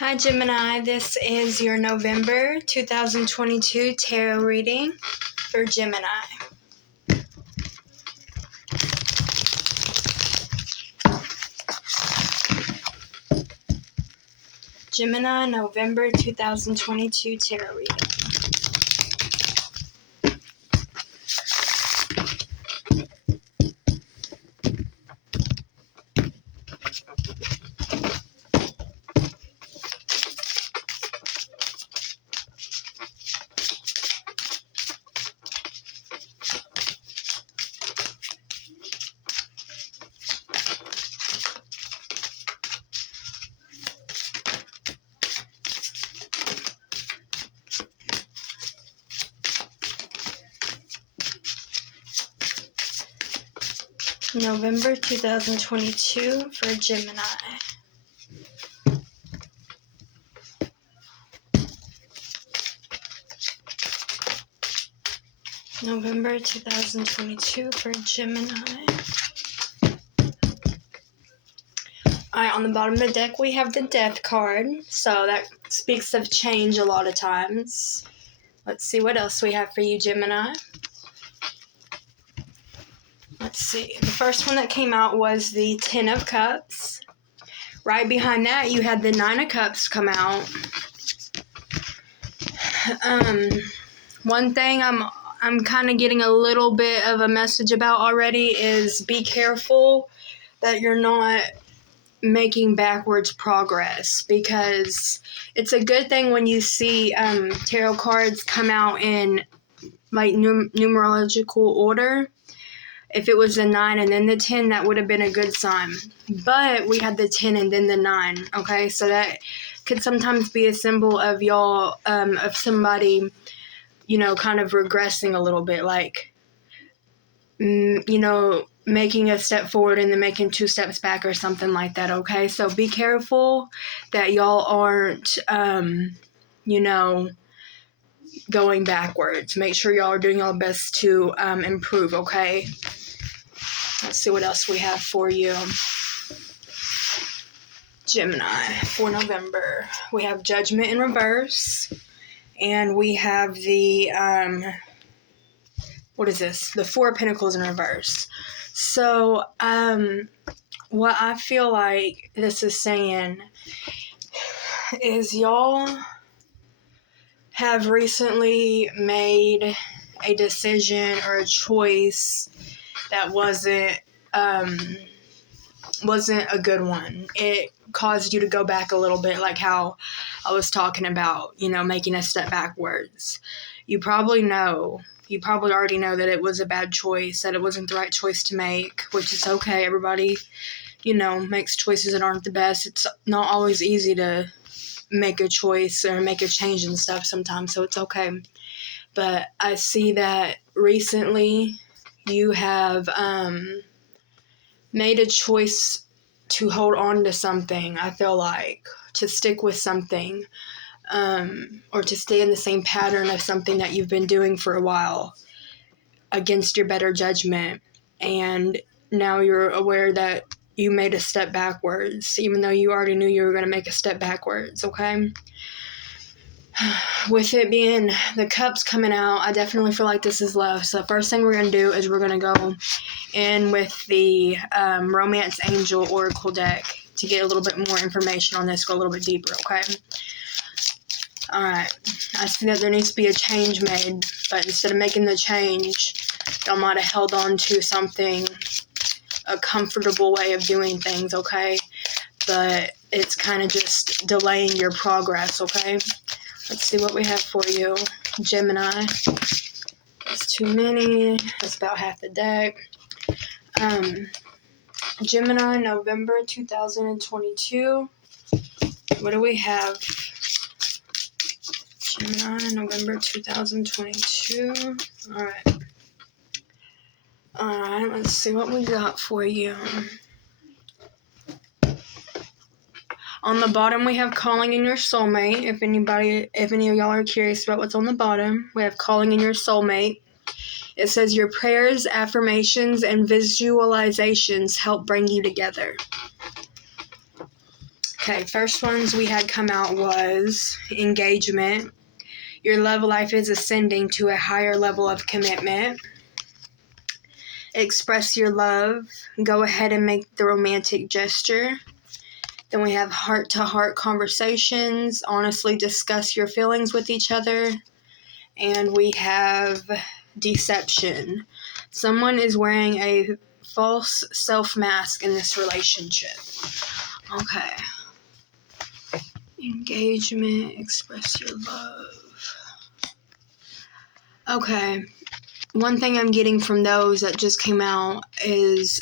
Hi Gemini, this is your November 2022 tarot reading for Gemini. Gemini, November 2022 tarot reading. November 2022 for Gemini. November 2022 for Gemini. Alright, on the bottom of the deck we have the Death card, so that speaks of change a lot of times. Let's see what else we have for you, Gemini. Let's see. The first one that came out was the Ten of Cups. Right behind that, you had the Nine of Cups come out. One thing I'm kind of getting a little bit of a message about already is be careful that you're not making backwards progress, because it's a good thing when you see tarot cards come out in like numerological order. If it was the 9 and then the 10, that would have been a good sign. But we had the 10 and then the 9, okay? So that could sometimes be a symbol of y'all, of somebody, kind of regressing a little bit, like, making a step forward and then making 2 steps back or something like that, okay? So be careful that y'all aren't, going backwards. Make sure y'all are doing y'all best to improve, okay? Let's see what else we have for you. Gemini, for November. We have Judgment in reverse. And we have the, what is this? The Four of Pentacles in reverse. So, what I feel like this is saying is y'all have recently made a decision or a choice that wasn't a good one. It caused you to go back a little bit, like how I was talking about, making a step backwards. You probably already know that it was a bad choice, that it wasn't the right choice to make, which is okay. Everybody, makes choices that aren't the best. It's not always easy to make a choice or make a change and stuff sometimes, so it's okay. But I see that recently you have made a choice to hold on to something, I feel like, to stick with something, or to stay in the same pattern of something that you've been doing for a while against your better judgment. And now you're aware that you made a step backwards, even though you already knew you were going to make a step backwards, okay? With it being the Cups coming out, I definitely feel like this is love. So the first thing we're going to do is we're going to go in with the Romance Angel Oracle deck to get a little bit more information on this, go a little bit deeper, okay? Alright, I see that there needs to be a change made, but instead of making the change, y'all might have held on to something, a comfortable way of doing things, okay? But it's kind of just delaying your progress, okay? Let's see what we have for you, Gemini. That's too many. That's about half the deck. Gemini, November 2022. What do we have? Gemini, November 2022. Alright, let's see what we got for you. On the bottom, we have calling in your soulmate. If any of y'all are curious about what's on the bottom, we have calling in your soulmate. It says your prayers, affirmations, and visualizations help bring you together. Okay, first ones we had come out was engagement. Your love life is ascending to a higher level of commitment. Express your love. Go ahead and make the romantic gesture. Then we have heart-to-heart conversations. Honestly discuss your feelings with each other. And we have deception. Someone is wearing a false self-mask in this relationship. Okay. Engagement. Express your love. Okay. One thing I'm getting from those that just came out is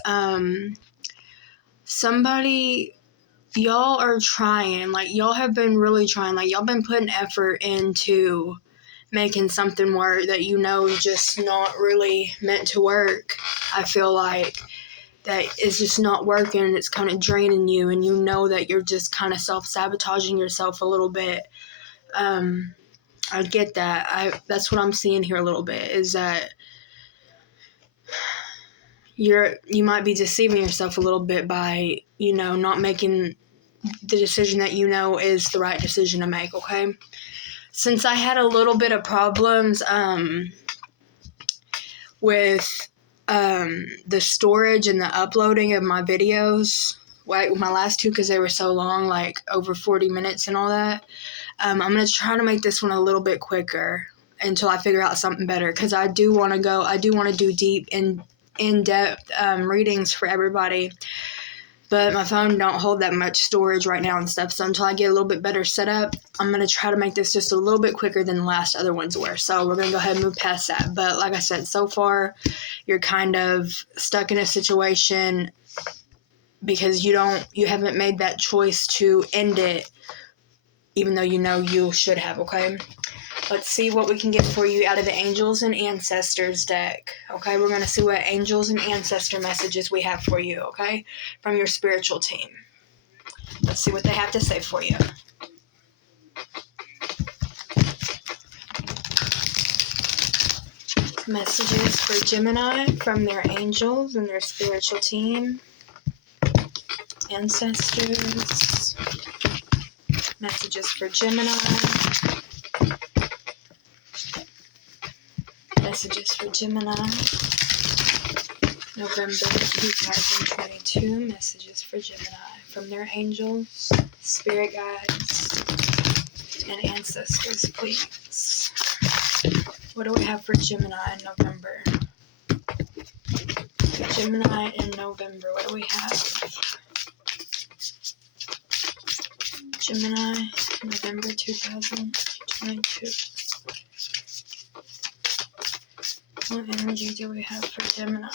somebody, y'all are trying, like y'all have been really trying, like y'all been putting effort into making something work that you know just not really meant to work. I feel like that it's just not working and it's kind of draining you, and you know that you're just kind of self-sabotaging yourself a little bit. I get that. That's what I'm seeing here a little bit, is that you might be deceiving yourself a little bit by, not making the decision that you know is the right decision to make, okay? Since I had a little bit of problems with the storage and the uploading of my videos, like my last two, because they were so long, like over 40 minutes and all that, I'm going to try to make this one a little bit quicker until I figure out something better, because I do want to do deep and in-depth readings for everybody, but my phone don't hold that much storage right now and stuff, so until I get a little bit better set up, I'm going to try to make this just a little bit quicker than the last other ones were. So we're going to go ahead and move past that. But like I said, so far you're kind of stuck in a situation because you haven't made that choice to end it, even though you know you should have, okay? Let's see what we can get for you out of the Angels and Ancestors deck. Okay, we're going to see what Angels and Ancestor messages we have for you, okay, from your spiritual team. Let's see what they have to say for you. Messages for Gemini from their angels and their spiritual team. Ancestors. Messages for Gemini. Messages for Gemini. November 2022. Messages for Gemini from their angels, spirit guides, and ancestors, please. What do we have for Gemini in November? Gemini in November, what do we have? Gemini, November 2022. What energy do we have for Gemini?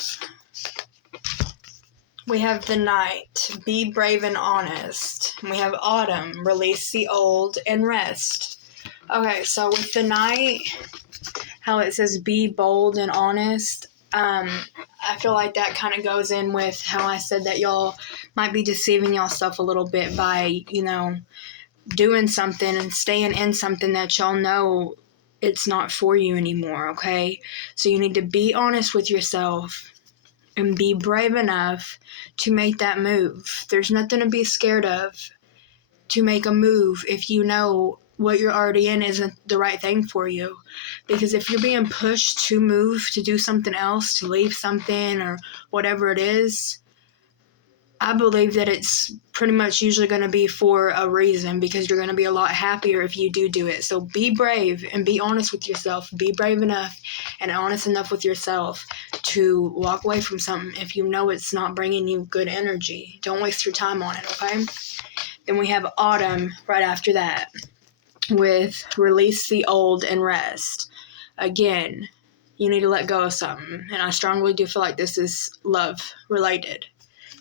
We have the Knight, be brave and honest. And we have Autumn, release the old and rest. Okay, so with the Knight, how it says be bold and honest, I feel like that kind of goes in with how I said that y'all might be deceiving yourself a little bit by, doing something and staying in something that y'all know it's not for you anymore, okay? So you need to be honest with yourself and be brave enough to make that move. There's nothing to be scared of to make a move if you know what you're already in isn't the right thing for you. Because if you're being pushed to move, to do something else, to leave something or whatever it is, I believe that it's pretty much usually going to be for a reason, because you're going to be a lot happier if you do it. So be brave and be honest with yourself. Be brave enough and honest enough with yourself to walk away from something if you know it's not bringing you good energy. Don't waste your time on it, okay? Then we have Autumn right after that with release the old and rest. Again, you need to let go of something, and I strongly do feel like this is love related.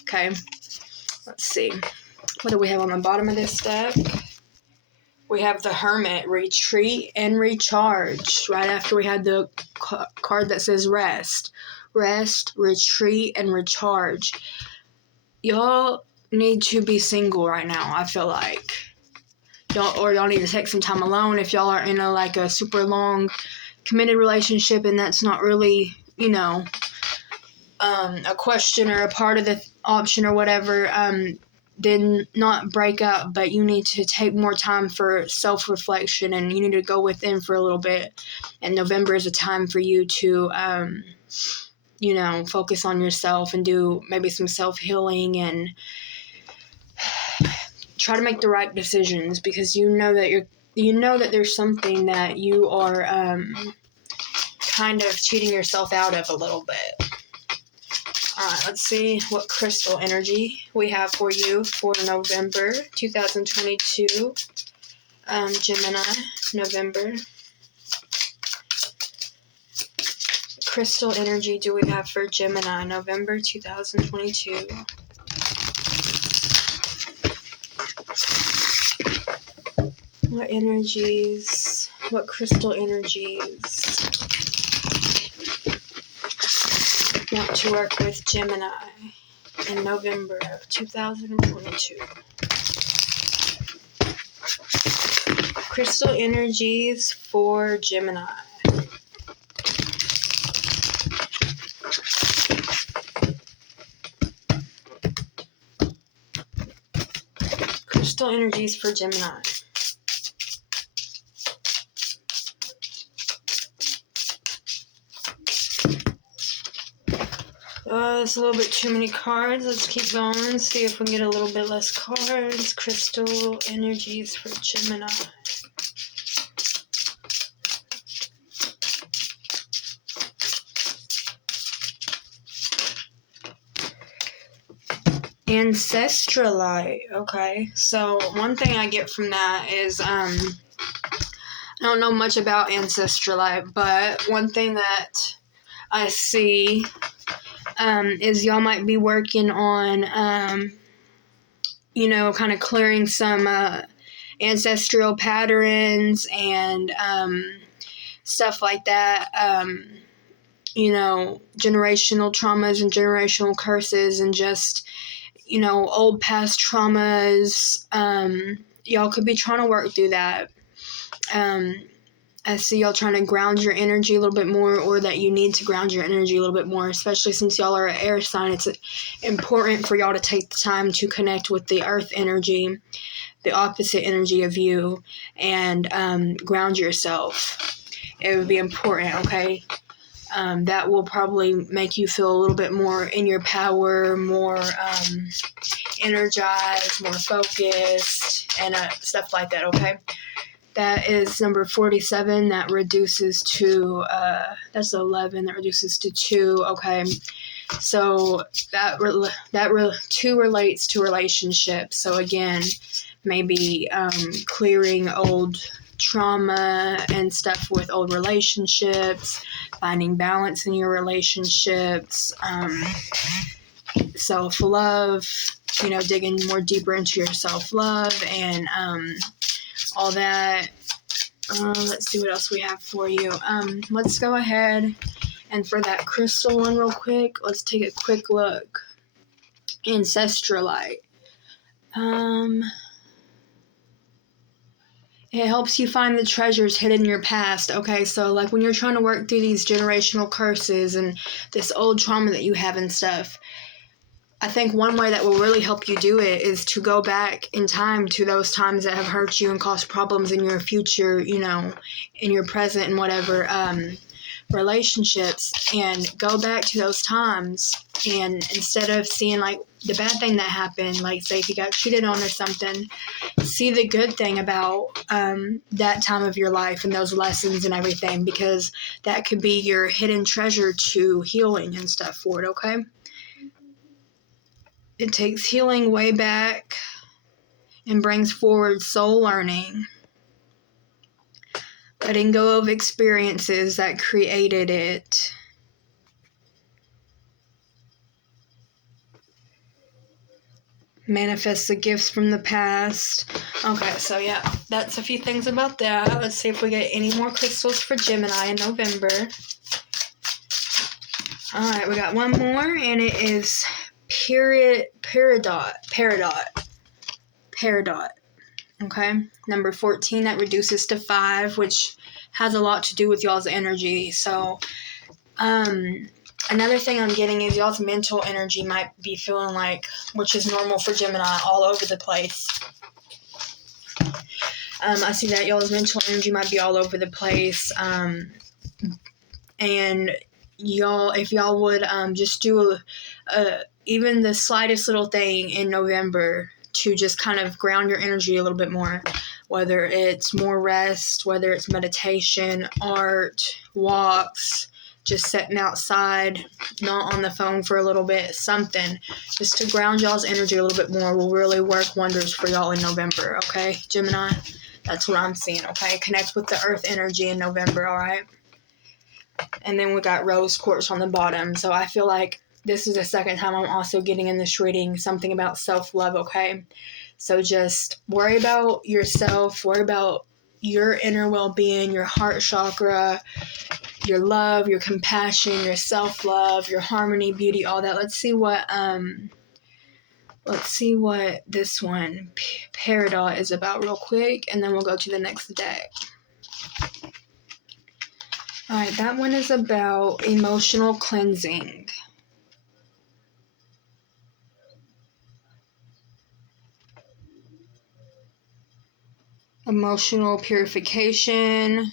Okay, let's see. What do we have on the bottom of this deck? We have the Hermit, retreat and recharge. Right after we had the card that says rest. Rest, retreat, and recharge. Y'all need to be single right now, I feel like. Y'all need to take some time alone if y'all are in a super long committed relationship and that's not really, a question or a part of the option or whatever. did not break up, but you need to take more time for self-reflection, and you need to go within for a little bit. And November is a time for you to, focus on yourself and do maybe some self-healing and try to make the right decisions, because you know that there's something that you are kind of cheating yourself out of a little bit. Alright, let's see what crystal energy we have for you for November 2022. Gemini, November. Crystal energy do we have for Gemini, November 2022? What crystal energies want to work with Gemini in November of 2022? Crystal energies for Gemini. Crystal energies for Gemini. It's a little bit too many cards. Let's keep going. See if we can get a little bit less cards. Crystal energies for Gemini. Ancestralite. Okay. So one thing I get from that is I don't know much about Ancestralite, but one thing that I see is y'all might be working on, kind of clearing some ancestral patterns and stuff like that. Generational traumas and generational curses and just, old past traumas. Y'all could be trying to work through that. I see y'all trying to ground your energy a little bit more, or that you need to ground your energy a little bit more, especially since y'all are an air sign. It's important for y'all to take the time to connect with the earth energy, the opposite energy of you, and ground yourself. It would be important, okay? That will probably make you feel a little bit more in your power, more energized, more focused, and stuff like that, okay? That is number 47. That reduces to, that's 11. That reduces to 2. Okay. So that 2 relates to relationships. So again, maybe clearing old trauma and stuff with old relationships, finding balance in your relationships, self-love, digging more deeper into your self-love and, all that. Let's see what else we have for you. Let's go ahead and for that crystal one real quick, let's take a quick look. Ancestralite. It helps you find the treasures hidden in your past. Okay, so like when you're trying to work through these generational curses and this old trauma that you have and stuff, I think one way that will really help you do it is to go back in time to those times that have hurt you and caused problems in your future, in your present and whatever relationships, and go back to those times. And instead of seeing like the bad thing that happened, like say if you got cheated on or something, see the good thing about that time of your life and those lessons and everything, because that could be your hidden treasure to healing and stuff for it, okay? It takes healing way back and brings forward soul learning, letting go of experiences that created it. Manifest the gifts from the past. Okay, so yeah, that's a few things about that. Let's see if we get any more crystals for Gemini in November. Alright, we got one more, and it is Peridot. Okay, number 14, that reduces to 5, which has a lot to do with y'all's energy. So, I Another thing I'm getting is y'all's mental energy might be feeling like, which is normal for Gemini, all over the place. I see that y'all's mental energy might be all over the place. And y'all, if y'all would just do even the slightest little thing in November to just kind of ground your energy a little bit more, whether it's more rest, whether it's meditation, art, walks, just sitting outside, not on the phone for a little bit, something just to ground y'all's energy a little bit more will really work wonders for y'all in November, okay, Gemini? That's what I'm seeing, okay? Connect with the earth energy in November, all right? And then we got rose quartz on the bottom. So I feel like this is the second time I'm also getting in this reading something about self-love, okay? So just worry about yourself, worry about your inner well-being, your heart chakra, your love, your compassion, your self-love, your harmony, beauty, all that. Let's see what this one, Peridot, is about real quick, and then we'll go to the next deck. Alright, that one is about emotional cleansing. Emotional purification.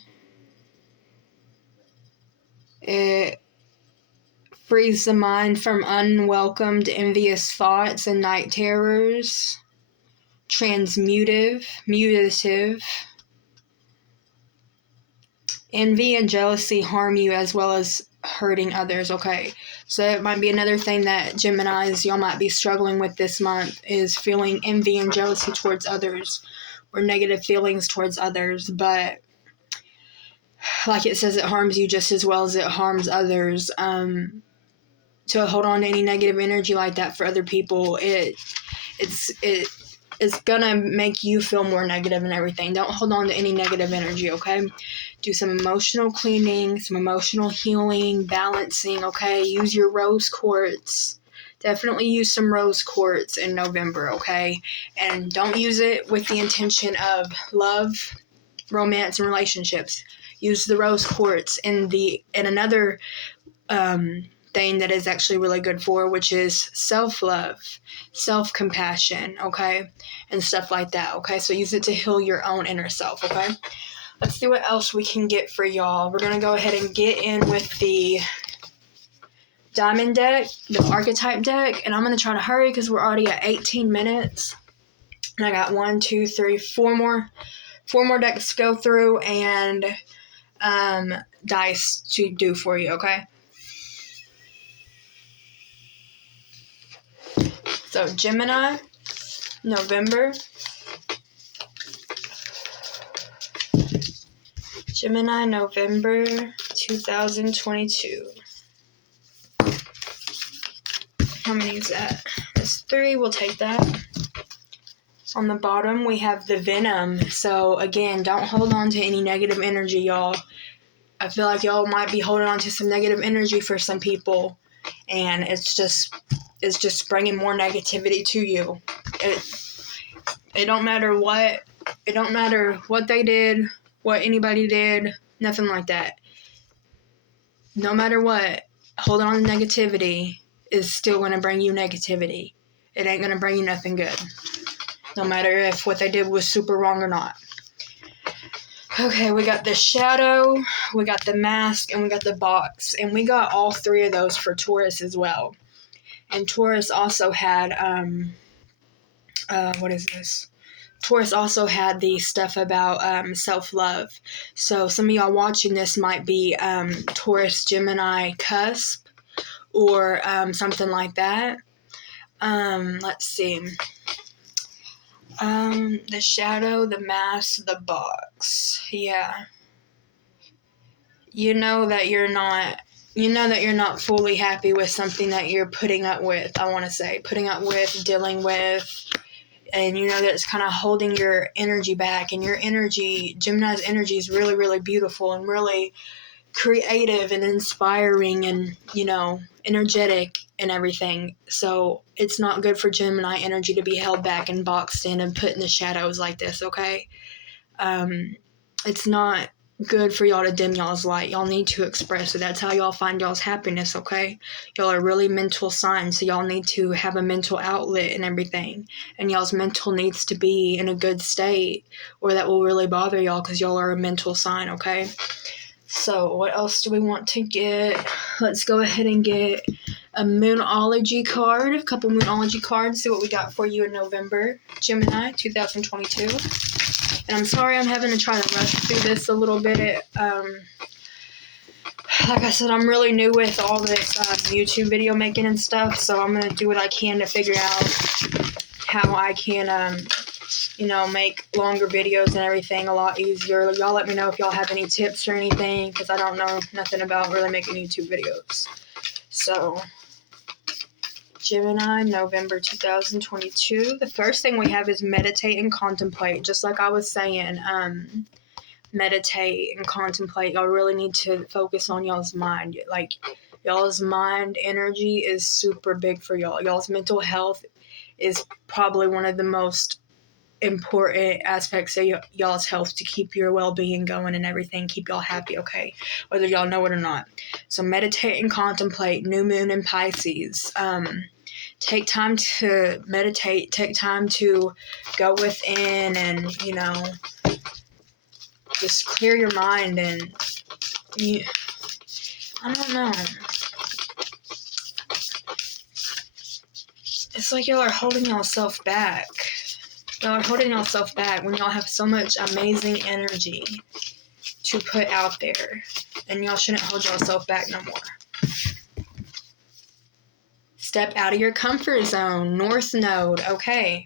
It frees the mind from unwelcomed, envious thoughts and night terrors. Mutative. Envy and jealousy harm you as well as hurting others, okay? So it might be another thing that Geminis, y'all might be struggling with this month, is feeling envy and jealousy towards others or negative feelings towards others. But like it says, it harms you just as well as it harms others. To hold on to any negative energy like that for other people, it's gonna make you feel more negative and everything. Don't hold on to any negative energy, okay? Do some emotional cleaning, some emotional healing, balancing, okay? Use your rose quartz. Definitely use some rose quartz in November, okay? And don't use it with the intention of love, romance, and relationships. Use the rose quartz in another thing that is actually really good for, which is self-love, self-compassion, okay? And stuff like that, okay? So use it to heal your own inner self, okay? Let's see what else we can get for y'all. We're going to go ahead and get in with the diamond deck, the archetype deck, and I'm going to try to hurry because we're already at 18 minutes. And I got 4 more decks to go through and dice to do for you, okay? So Gemini, November 2022. How many is that? That's 3. We'll take that. On the bottom, we have the Venom. So, again, don't hold on to any negative energy, y'all. I feel like y'all might be holding on to some negative energy for some people, and it's just bringing more negativity to you. It don't matter what they did, what anybody did, nothing like that. No matter what, holding on to negativity is still going to bring you negativity. It ain't going to bring you nothing good. No matter if what they did was super wrong or not. Okay, we got the shadow, we got the mask, and we got the box. And we got all 3 of those for Taurus as well. And Taurus also had, what is this? Taurus also had the stuff about self-love. So some of y'all watching this might be Taurus, Gemini cusp or something like that. Let's see. The shadow, the mask, the box. Yeah. You know that you're not fully happy with something that you're putting up with, dealing with, and you know that it's kind of holding your energy back, and your energy, Gemini's energy, is really, really beautiful and really creative and inspiring and, energetic and everything. So it's not good for Gemini energy to be held back and boxed in and put in the shadows like this, okay? It's not good for y'all to dim y'all's light. Y'all need to express it. That's how y'all find y'all's happiness, okay? Y'all are really mental signs, so y'all need to have a mental outlet and everything. And y'all's mental needs to be in a good state, or that will really bother y'all because y'all are a mental sign, okay? So what else do we want to get? Let's go ahead and get a Moonology card, a couple Moonology cards, see what we got for you in November, Gemini, 2022. And I'm sorry I'm having to try to rush through this a little bit. Like I said, I'm really new with all this YouTube video making and stuff, so I'm going to do what I can to figure out how I can, make longer videos and everything a lot easier. Y'all let me know if y'all have any tips or anything, because I don't know nothing about really making YouTube videos. So, Gemini, November 2022. The first thing we have is meditate and contemplate. Just like I was saying, meditate and contemplate. Y'all really need to focus on y'all's mind. Like, y'all's mind energy is super big for y'all. Y'all's mental health is probably one of the most important aspects of y'all's health to keep your well-being going and everything, keep y'all happy, okay, whether y'all know it or not. So meditate and contemplate, new moon in Pisces. Take time to meditate, take time to go within and, just clear your mind and, I don't know. It's like y'all are holding yourself back. Y'all are holding yourself back when y'all have so much amazing energy to put out there. And y'all shouldn't hold yourself back no more. Step out of your comfort zone. North Node. Okay.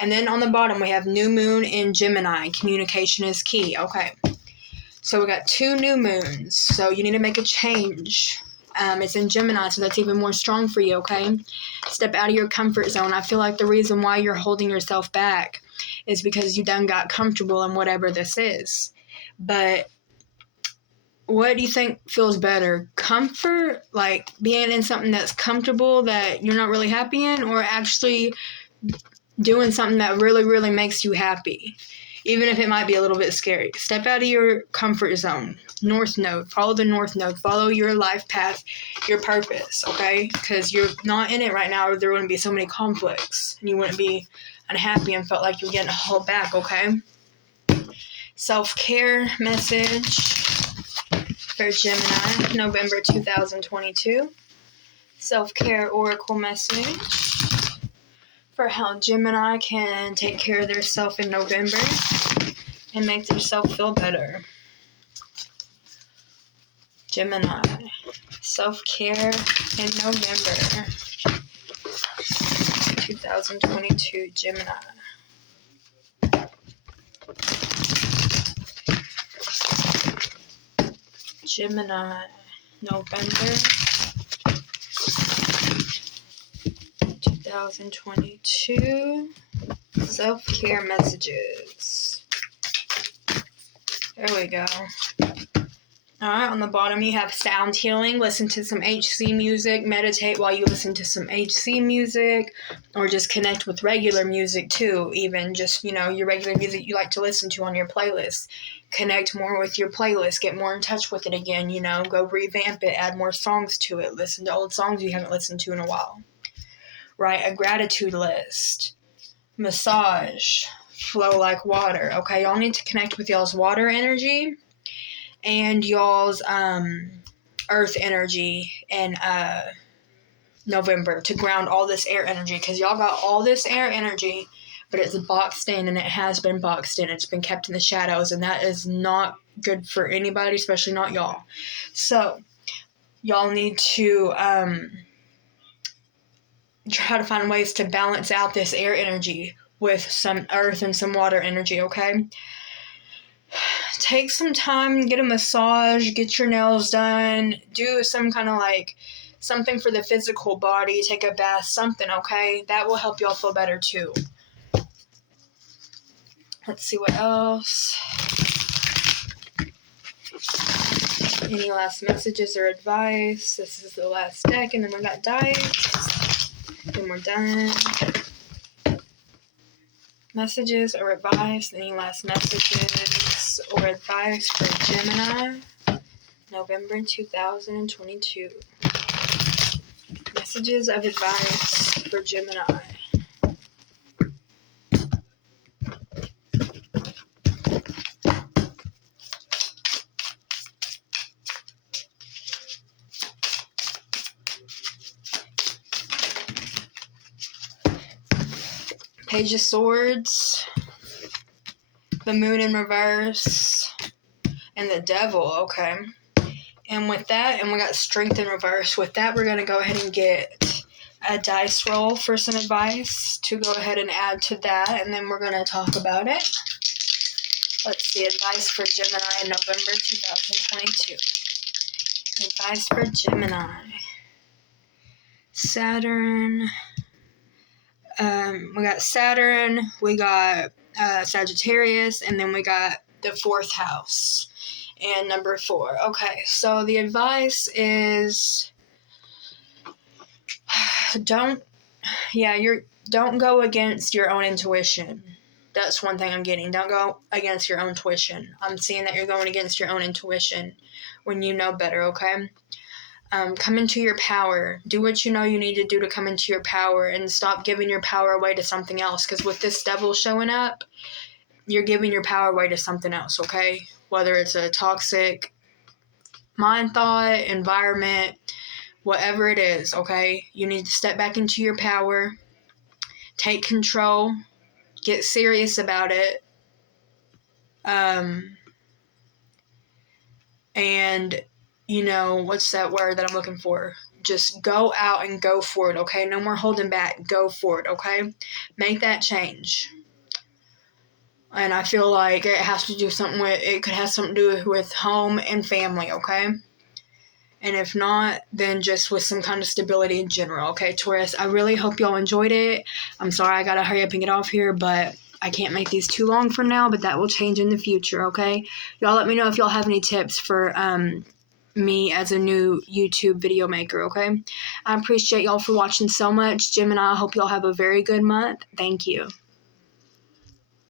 And then on the bottom we have new moon in Gemini. Communication is key. Okay. So we got 2 new moons. So you need to make a change. It's in Gemini, so that's even more strong for you, okay? Step out of your comfort zone. I feel like the reason why you're holding yourself back is because you done got comfortable in whatever this is. But what do you think feels better? Comfort, like being in something that's comfortable that you're not really happy in, or actually doing something that really, really makes you happy? Even if it might be a little bit scary. Step out of your comfort zone. North Node. Follow the North Node. Follow your life path, your purpose, okay? Because you're not in it right now, or there wouldn't be so many conflicts. And you wouldn't be unhappy and felt like you're getting held back, okay? Self-care message for Gemini, November 2022. Self-care oracle message for how Gemini can take care of their self in November and make themselves feel better. Gemini, self-care in November 2022, Gemini. Gemini, November 2022, self-care messages. There we go. Alright, on the bottom you have sound healing. Listen to some HC music. Meditate while you listen to some HC music. Or just connect with regular music too. Even just, your regular music you like to listen to on your playlist. Connect more with your playlist. Get more in touch with it again, Go revamp it. Add more songs to it. Listen to old songs you haven't listened to in a while. Write a gratitude list. Massage. Flow like water. Okay, y'all need to connect with y'all's water energy and y'all's earth energy in November to ground all this air energy, because y'all got all this air energy, but it's boxed in, and it has been boxed in. It's been kept in the shadows, and that is not good for anybody, especially not y'all. So y'all need to try to find ways to balance out this air energy with some earth and some water energy, okay? Take some time, get a massage, get your nails done, do some kind of something for the physical body, take a bath, something, okay? That will help y'all feel better too. Let's see what else. Any last messages or advice? This is the last deck, and then we got dice. Then we're done. Messages or advice, any last messages or advice for Gemini, November 2022. Messages of advice for Gemini. Page of Swords, the Moon in reverse, and the Devil, okay. And with that, and we got Strength in reverse. With that, we're going to go ahead and get a dice roll for some advice to go ahead and add to that, and then we're going to talk about it. Let's see, advice for Gemini in November 2022. Advice for Gemini. Saturn. We got Saturn, we got Sagittarius, and then we got the 4th house and number 4. Okay, so the advice is don't go against your own intuition. That's one thing I'm getting. Don't go against your own intuition. I'm seeing that you're going against your own intuition when you know better, okay? Come into your power. Do what you know you need to do to come into your power and stop giving your power away to something else. Because with this Devil showing up, you're giving your power away to something else, okay? Whether it's a toxic mind thought, environment, whatever it is, okay? You need to step back into your power, take control, get serious about it, and what's that word that I'm looking for? Just go out and go for it, okay? No more holding back. Go for it, okay? Make that change. And I feel like it has to do something it could have something to do with home and family, okay? And if not, then just with some kind of stability in general, okay, Taurus? I really hope y'all enjoyed it. I'm sorry I gotta hurry up and get off here, but I can't make these too long for now, but that will change in the future, okay? Y'all let me know if y'all have any tips for me as a new YouTube video maker, okay? I appreciate y'all for watching so much. Gemini, I hope y'all have a very good month. Thank you.